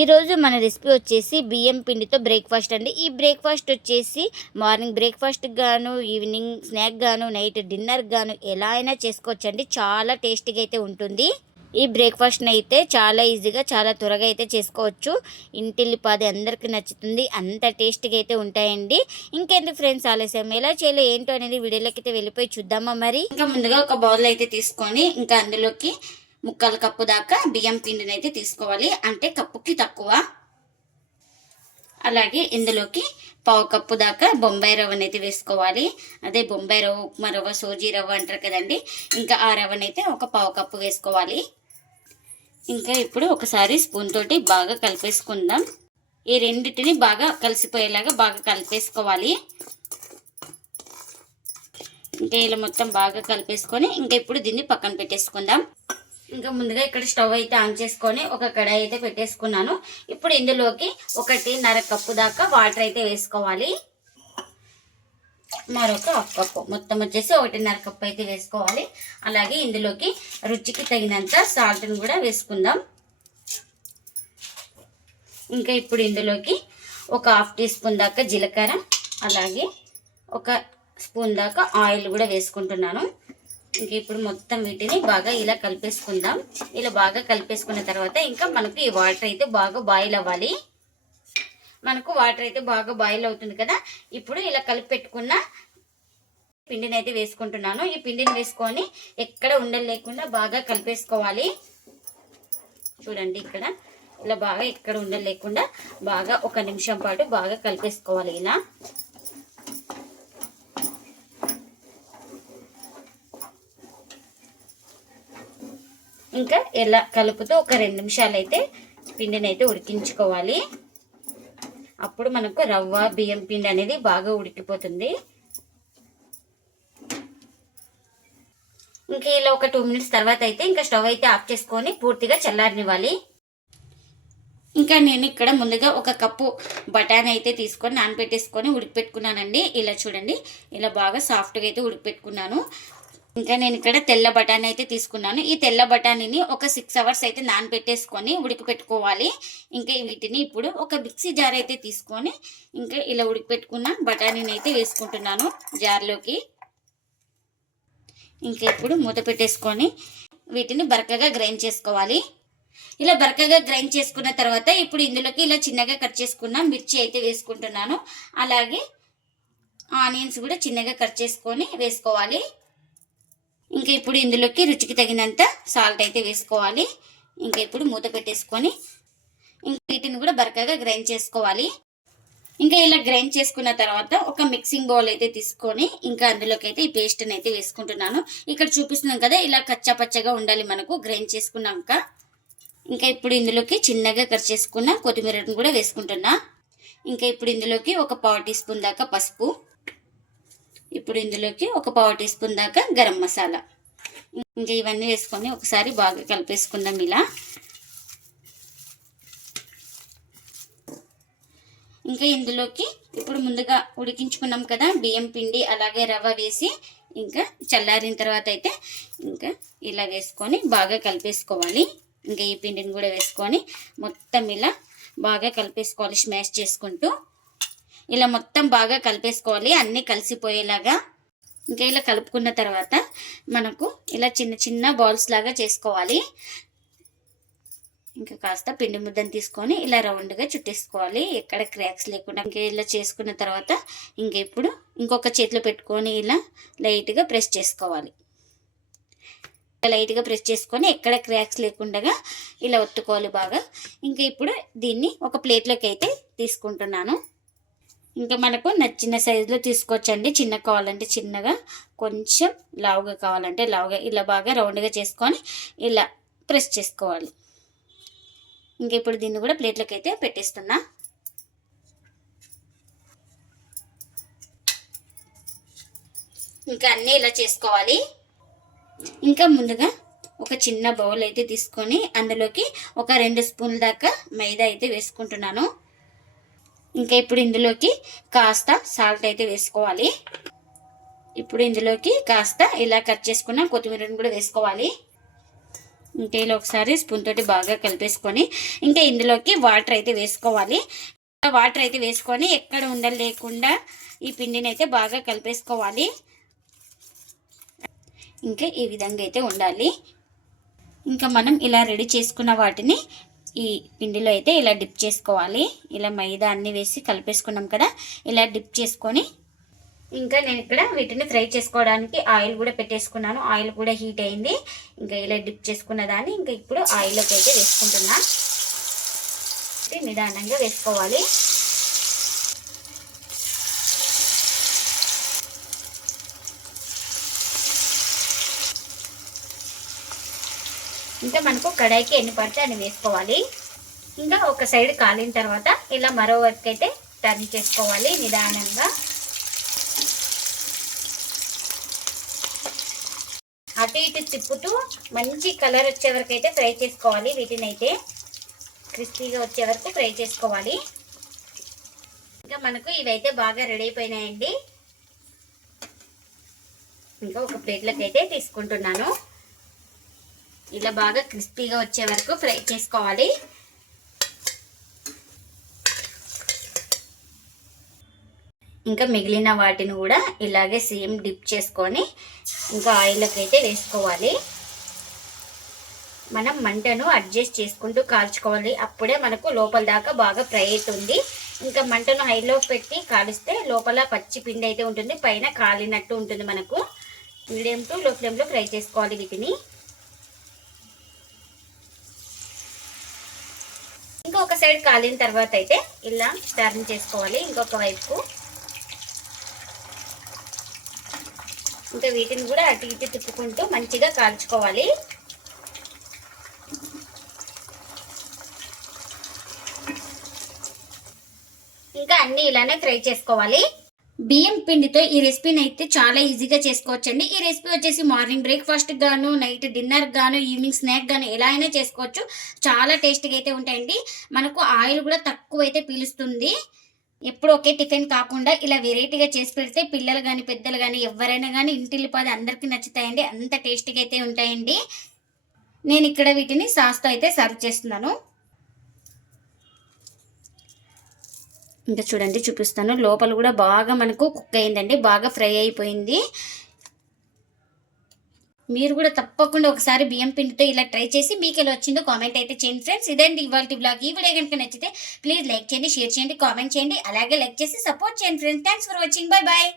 ఈరోజు మన రెసిపీ వచ్చేసి బియ్యం పిండితో బ్రేక్ఫాస్ట్ అండి. ఈ బ్రేక్ఫాస్ట్ వచ్చేసి మార్నింగ్ బ్రేక్ఫాస్ట్కి గాను, ఈవినింగ్ స్నాక్ గాను, నైట్ డిన్నర్ గాను ఎలా అయినా చేసుకోవచ్చండి. చాలా టేస్టీగా అయితే ఉంటుంది. ఈ బ్రేక్ఫాస్ట్ని అయితే చాలా ఈజీగా చాలా త్వరగా అయితే చేసుకోవచ్చు. ఇంటిల్లిపాది అందరికీ నచ్చుతుంది. అంత టేస్టీగా అయితే ఉంటాయండి. ఇంకెందుకు ఫ్రెండ్స్ ఆలస్యం, ఎలా చేయాలో ఏంటో అనేది వీడియోలోకి అయితే వెళ్ళిపోయి చూద్దామా. మరి ఇంకా ముందుగా ఒక బౌల్ అయితే తీసుకొని ఇంకా అందులోకి ముక్కాలు కప్పు దాకా బియ్యం పిండిని అయితే తీసుకోవాలి. అంటే కప్పుకి తక్కువ. అలాగే ఇందులోకి పావు కప్పు దాకా బొంబాయి రవ్వని అయితే వేసుకోవాలి. అదే బొంబాయి రవ్వ, ఉప్మా రవ్వ, సోజీ రవ్వ అంటారు కదండి. ఇంకా ఆ రవ్వనైతే ఒక పావు కప్పు వేసుకోవాలి. ఇంకా ఇప్పుడు ఒకసారి స్పూన్ తోటి బాగా కలిపేసుకుందాం. ఈ రెండింటిని బాగా కలిసిపోయేలాగా బాగా కలిపేసుకోవాలి. ఇంకా ఇలా మొత్తం బాగా కలిపేసుకొని ఇంకా ఇప్పుడు దీన్ని పక్కన పెట్టేసుకుందాం. ఇంకా ముందుగా ఇక్కడ స్టవ్ అయితే ఆన్ చేసుకొని ఒక కడాయి అయితే పెట్టేసుకున్నాను. ఇప్పుడు ఇందులోకి 1.5 కప్పు దాకా వాటర్ అయితే వేసుకోవాలి. మరొక 1 కప్పు, మొత్తం వచ్చేసి 1.5 కప్పు అయితే వేసుకోవాలి. అలాగే ఇందులోకి రుచికి తగినంత సాల్ట్ని కూడా వేసుకుందాం. ఇంకా ఇప్పుడు ఇందులోకి ఒక 1/2 టీ స్పూన్ దాకా జీలకర్ర, అలాగే 1 స్పూన్ దాకా ఆయిల్ కూడా వేసుకుంటున్నాను. ఇంకా ఇప్పుడు మొత్తం వీటిని బాగా ఇలా కలిపేసుకుందాం. ఇలా బాగా కలిపేసుకున్న తర్వాత ఇంకా మనకు ఈ వాటర్ అయితే బాగా బాయిల్ అవ్వాలి. మనకు వాటర్ అయితే బాగా బాయిల్ అవుతుంది కదా. ఇప్పుడు ఇలా కలిపి పెట్టుకున్న పిండిని అయితే వేసుకుంటున్నాను. ఈ పిండిని వేసుకొని ఎక్కడ ఉండలు లేకుండా బాగా కలిపేసుకోవాలి. చూడండి, ఇక్కడ ఇలా బాగా ఎక్కడ ఉండలు లేకుండా బాగా 1 నిమిషం పాటు బాగా కలిపేసుకోవాలి. ఇలా ఇంకా ఎలా కలుపుతూ ఒక 2 నిమిషాలు అయితే పిండిని అయితే ఉడికించుకోవాలి. అప్పుడు మనకు రవ్వ బియ్యం పిండి అనేది బాగా ఉడికిపోతుంది. ఇంకా ఇలా ఒక 2 మినిట్స్ తర్వాత అయితే ఇంకా స్టవ్ అయితే ఆఫ్ చేసుకొని పూర్తిగా చల్లారనివ్వాలి. ఇంకా నేను ఇక్కడ ముందుగా 1 కప్పు బఠానీ అయితే తీసుకొని నానబెట్టేసుకొని ఉడికిపెట్టుకున్నానండి. ఇలా చూడండి, ఇలా బాగా సాఫ్ట్గా అయితే ఉడికిపెట్టుకున్నాను. ఇంకా నేను ఇక్కడ తెల్ల బఠానీ అయితే తీసుకున్నాను. ఈ తెల్ల బఠానీని ఒక 6 అవర్స్ అయితే నానబెట్టేసుకొని ఉడికిపెట్టుకోవాలి. ఇంకా వీటిని ఇప్పుడు ఒక మిక్సీ జార్ అయితే తీసుకొని ఇంకా ఇలా ఉడికిపెట్టుకున్న బఠానీని అయితే వేసుకుంటున్నాను జార్లోకి. ఇంకా ఇప్పుడు మూత పెట్టేసుకొని వీటిని బరకగా గ్రైండ్ చేసుకోవాలి. ఇలా బరకగా గ్రైండ్ చేసుకున్న తర్వాత ఇప్పుడు ఇందులోకి ఇలా చిన్నగా కట్ చేసుకున్న మిర్చి అయితే వేసుకుంటున్నాను. అలాగే ఆనియన్స్ కూడా చిన్నగా కట్ చేసుకొని వేసుకోవాలి. ఇంకా ఇప్పుడు ఇందులోకి రుచికి తగినంత సాల్ట్ అయితే వేసుకోవాలి. ఇంకా ఇప్పుడు మూత పెట్టేసుకొని ఇంకా వీటిని కూడా బరకగా గ్రైండ్ చేసుకోవాలి. ఇంకా ఇలా గ్రైండ్ చేసుకున్న తర్వాత ఒక మిక్సింగ్ బౌల్ అయితే తీసుకొని ఇంకా అందులోకి అయితే ఈ పేస్ట్ని అయితే వేసుకుంటున్నాను. ఇక్కడ చూపిస్తున్నాం కదా, ఇలా కచ్చా పచ్చగా ఉండాలి మనకు గ్రైండ్ చేసుకున్నాక. ఇంకా ఇప్పుడు ఇందులోకి చిన్నగా కట్ చేసుకున్న కొత్తిమీరను కూడా వేసుకుంటున్నా. ఇంకా ఇప్పుడు ఇందులోకి ఒక పావు టీ స్పూన్ దాకా పసుపు, ఇప్పుడు ఇందులోకి ఒక పావు టీ స్పూన్ దాకా గరం మసాలా, ఇంకా ఇవన్నీ వేసుకొని ఒకసారి బాగా కలిపేసుకుందాం. ఇలా ఇంకా ఇందులోకి ఇప్పుడు ముందుగా ఉడికించుకున్నాం కదా బియ్యం పిండి అలాగే రవ్వ వేసి ఇంకా చల్లారిన తర్వాత అయితే ఇంకా ఇలా వేసుకొని బాగా కలిపేసుకోవాలి. ఇంకా ఈ పిండిని కూడా వేసుకొని మొత్తం ఇలా బాగా కలిపేసుకోవాలి. స్మాష్ చేసుకుంటూ ఇలా మొత్తం బాగా కలిపేసుకోవాలి, అన్నీ కలిసిపోయేలాగా. ఇంకా ఇలా కలుపుకున్న తర్వాత మనకు ఇలా చిన్న చిన్న బాల్స్ లాగా చేసుకోవాలి. ఇంకా కాస్త పిండి ముద్దను తీసుకొని ఇలా రౌండ్గా చుట్టేసుకోవాలి, ఎక్కడ క్రాక్స్ లేకుండా. ఇంకా ఇలా చేసుకున్న తర్వాత ఇంకా ఇప్పుడు ఇంకొక చేతిలో పెట్టుకొని ఇలా లైట్గా ప్రెస్ చేసుకోవాలి. లైట్గా ప్రెస్ చేసుకొని ఎక్కడ క్రాక్స్ లేకుండా ఇలా ఒత్తుకోవాలి బాగా. ఇంకా ఇప్పుడు దీన్ని ఒక ప్లేట్లోకి అయితే తీసుకుంటున్నాను. ఇంకా మనకు నచ్చిన సైజులో తీసుకోవచ్చండి. చిన్న కావాలంటే చిన్నగా, కొంచెం లావుగా కావాలంటే లావుగా, ఇలా బాగా రౌండ్గా చేసుకొని ఇలా ప్రెస్ చేసుకోవాలి. ఇంకా ఇప్పుడు దీన్ని కూడా ప్లేట్లోకి అయితే పెట్టేస్తున్నా. ఇంకా అన్నీ ఇలా చేసుకోవాలి. ఇంకా ముందుగా ఒక చిన్న బౌల్ అయితే తీసుకొని అందులోకి ఒక 2 స్పూన్ల దాకా మైదా అయితే వేసుకుంటున్నాను. ఇంకా ఇప్పుడు ఇందులోకి కాస్త సాల్ట్ అయితే వేసుకోవాలి. ఇప్పుడు ఇందులోకి కాస్త ఇలా కట్ చేసుకున్న కొత్తిమీరను కూడా వేసుకోవాలి. ఇంకా ఇలా ఒకసారి స్పూన్ తోటి బాగా కలిపేసుకొని ఇంకా ఇందులోకి వాటర్ అయితే వేసుకోవాలి. వాటర్ అయితే వేసుకొని ఎక్కడ ఉండలు లేకుండా ఈ పిండిని అయితే బాగా కలిపేసుకోవాలి. ఇంకా ఈ విధంగా అయితే ఉండాలి. ఇంకా మనం ఇలా రెడీ చేసుకున్న వాటిని ఈ పిండిలో అయితే ఇలా డిప్ చేసుకోవాలి. ఇలా మైదా అన్నీ వేసి కలిపేసుకున్నాం కదా, ఇలా డిప్ చేసుకొని ఇంకా నేను ఇక్కడ వీటిని ఫ్రై చేసుకోవడానికి ఆయిల్ కూడా పెట్టేసుకున్నాను. ఆయిల్ కూడా హీట్ అయింది. ఇంకా ఇలా డిప్ చేసుకున్న దాన్ని ఇంకా ఇప్పుడు ఆయిల్లోకి అయితే వేసుకుంటున్నా. నిదానంగా వేసుకోవాలి. ఇంకా మనకు కడాయికి ఎన్ని పడితే అన్ని వేసుకోవాలి. ఇంకా ఒక సైడ్ కాలిన తర్వాత ఇలా మరో వైపుకి అయితే టర్న్ చేసుకోవాలి నిదానంగా. అటు ఇటు తిప్పుతూ మంచి కలర్ వచ్చే వరకు అయితే ఫ్రై చేసుకోవాలి. వీటిని అయితే క్రిస్పీగా వచ్చే వరకు ఫ్రై చేసుకోవాలి. ఇంకా మనకు ఇవైతే బాగా రెడీ అయిపోయినాయండి. ఇంకా ఒక ప్లేట్లోకి అయితే తీసుకుంటున్నాను. ఇలా బాగా క్రిస్పీగా వచ్చే వరకు ఫ్రై చేసుకోవాలి. ఇంకా మిగిలిన వాటిని కూడా ఇలాగే సేమ్ డిప్ చేసుకొని ఇంకా ఆయిల్లోకి అయితే వేసుకోవాలి. మనం మంటను అడ్జస్ట్ చేసుకుంటూ కాల్చుకోవాలి. అప్పుడే మనకు లోపల దాకా బాగా ఫ్రై అవుతుంది. ఇంకా మంటను హైలో పెట్టి కాలిస్తే లోపల పచ్చి పిండి అయితే ఉంటుంది, పైన కాలినట్టు ఉంటుంది. మనకు మీడియం టు లో ఫ్లేమ్లో ఫ్రై చేసుకోవాలి వీటిని. ఇంకొక సైడ్ కాలిన తర్వాత అయితే ఇలా టర్న్ చేసుకోవాలి ఇంకొక వైపు. ఇంకా వీటిని కూడా అటు ఇటు తిప్పుకుంటూ మంచిగా కాల్చుకోవాలి. ఇంకా అన్ని ఇలానే ఫ్రై చేసుకోవాలి. బియ్యం పిండితో ఈ రెసిపీని అయితే చాలా ఈజీగా చేసుకోవచ్చండి. ఈ రెసిపీ వచ్చేసి మార్నింగ్ బ్రేక్ఫాస్ట్ గాను, నైట్ డిన్నర్ గాను, ఈవినింగ్ స్నాక్ గాను ఎలా అయినా చేసుకోవచ్చు. చాలా టేస్టీగా అయితే ఉంటాయండి. మనకు ఆయిల్ కూడా తక్కువ అయితే పీలుస్తుంది. ఎప్పుడు ఒకే టిఫిన్ కాకుండా ఇలా వెరైటీగా చేసి పెడితే పిల్లలు కానీ పెద్దలు కానీ ఎవరైనా కానీ ఇంటిల్లిపాది అందరికీ నచ్చుతాయండి. అంత టేస్టీగా అయితే ఉంటాయండి. నేను ఇక్కడ వీటిని సాస్తో అయితే సర్వ్ చేస్తున్నాను. ఇంకా చూడండి చూపిస్తాను. లోపల కూడా బాగా మనకు కుక్ అయిందండి, బాగా ఫ్రై అయిపోయింది. మీరు కూడా తప్పకుండా ఒకసారి బియ్యం పిండితో ఇలా ట్రై చేసి మీకు ఎలా వచ్చిందో కామెంట్ అయితే చేయండి ఫ్రెండ్స్. ఇదండి ఇవాళ బ్లాగ్. ఈ వీడియో కనుక నచ్చితే ప్లీజ్ లైక్ చేయండి, షేర్ చేయండి, కామెంట్ చేయండి. అలాగే లైక్ చేసి సపోర్ట్ చేయండి friends. Thanks for watching. Bye bye.